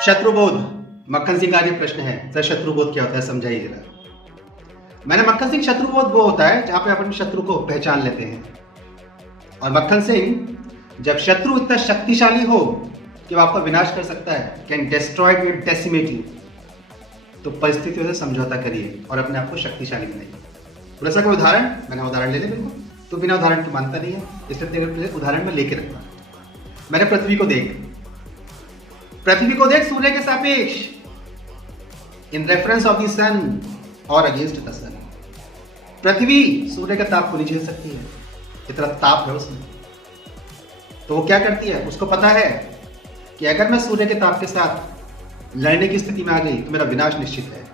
शत्रुबोध। मक्खन सिंह का ये प्रश्न है, सर शत्रुबोध क्या होता है समझाइए जरा। मैंने मक्खन सिंह, शत्रुबोध वो होता है जहां पे आप अपने शत्रु को पहचान लेते हैं। और मक्खन सिंह, जब शत्रु इतना शक्तिशाली हो कि वो आपका विनाश कर सकता है, can destroy you, decimate you, तो परिस्थितियों से समझौता करिए और अपने आप को शक्तिशाली बनाइए। बोला सर कोई उदाहरण? मैंने उदाहरण ले लिया। बिल्कुल, तो बिना उदाहरण के मानता नहीं है, इसलिए उदाहरण में लेके रखा। मैंने पृथ्वी को देख सूर्य के सापेक्ष, इन रेफरेंस ऑफ द सन और अगेंस्ट द सन। पृथ्वी सूर्य के ताप को नहीं झेल सकती है, इतना ताप है उसमें। तो वो क्या करती है, उसको पता है कि अगर मैं सूर्य के ताप के साथ लड़ने की स्थिति में आ गई तो मेरा विनाश निश्चित है,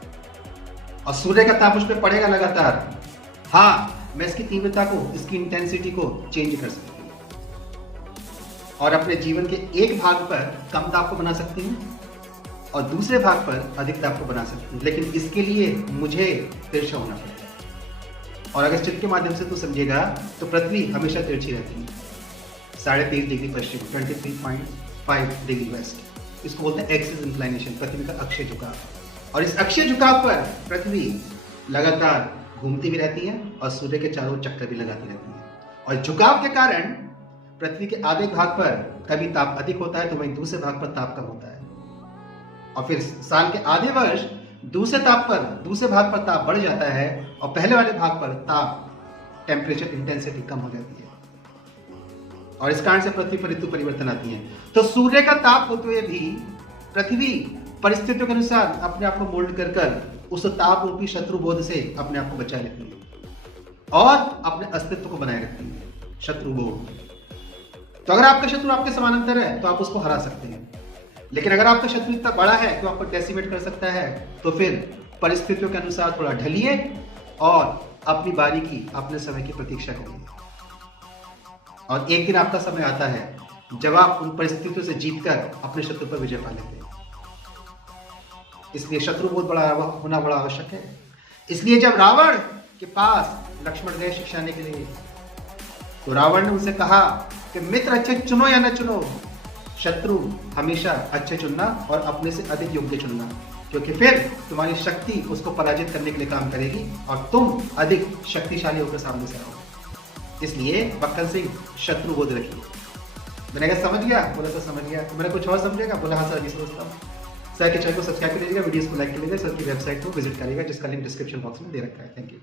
और सूर्य का ताप उस पर पड़ेगा लगातार। हाँ, मैं इसकी तीव्रता को, इसकी इंटेंसिटी को चेंज कर सकती हूँ और अपने जीवन के एक भाग पर कम ताप को बना सकती हूँ और दूसरे भाग पर अधिक ताप को बना सकती हूँ। लेकिन इसके लिए मुझे तिरछा होना पड़ता है। और अगर चित्र के माध्यम से तो समझेगा तो पृथ्वी हमेशा तिरछी रहती है, 23.5 डिग्री पश्चिम, 23.5 डिग्री वेस्ट। इसको बोलते हैं एक्सिस इंक्लाइनेशन, पृथ्वी का अक्षीय झुकाव। और इस अक्षीय झुकाव पर पृथ्वी लगातार घूमती भी रहती है और सूर्य के चारों चक्कर भी लगाती रहती है। और झुकाव के कारण पृथ्वी के आधे भाग पर कभी ताप अधिक होता है तो वहीं दूसरे भाग पर ताप कम होता है, और फिर साल के आधे वर्ष दूसरे भाग पर ताप बढ़ जाता है और पहले वाले भाग पर ताप, टेम्परेचर इंटेंसिटी कम हो जाती है। और इस कारण से पृथ्वी पर ऋतु परिवर्तन आती है। तो सूर्य का ताप होते हुए भी पृथ्वी परिस्थितियों के अनुसार अपने आप को मोल्ड कर उस ताप रूपी शत्रुबोध से अपने आप को बचा लेती है और अपने अस्तित्व को बनाए रखती है। शत्रुबोध। तो अगर आपका शत्रु आपके समानांतर है तो आप उसको हरा सकते हैं, लेकिन अगर आपका शत्रु इतना बड़ा है तो आपको डेसिमेट कर सकता है। तो फिर परिस्थितियों के अनुसार थोड़ा ढलिए और अपनी बारी की, अपने समय की प्रतीक्षा करिए। और एक दिन आपका समय आता है जब आप उन परिस्थितियों से जीतकर अपने शत्रु पर विजय पा लेते हैं। इसलिए शत्रुबोध होना बड़ा आवश्यक है। इसलिए जब रावण के पास लक्ष्मण गए शिक्षाने के लिए, तो रावण ने उनसे कहा कि मित्र अच्छे चुनो या न चुनो, शत्रु हमेशा अच्छे चुनना और अपने से अधिक योग्य चुनना, क्योंकि फिर तुम्हारी शक्ति उसको पराजित करने के लिए काम करेगी और तुम अधिक शक्तिशाली होकर सामने से आओगे। इसलिए मक्खन सिंह शत्रुबोध रखिए। मैंने कहा समझ गया? बोला सर समझ गया। तो मैंने कुछ और समझेगा? बोला हाँ सर अभी समझता हूँ। सर के चैनल को सब्सक्राइब कर लीजिएगा, वीडियोस को लाइक कर लीजिएगा, सर की वेबसाइट को विजिट करिएगा जिसका लिंक डिस्क्रिप्शन बॉक्स में दे रखा है। Thank you.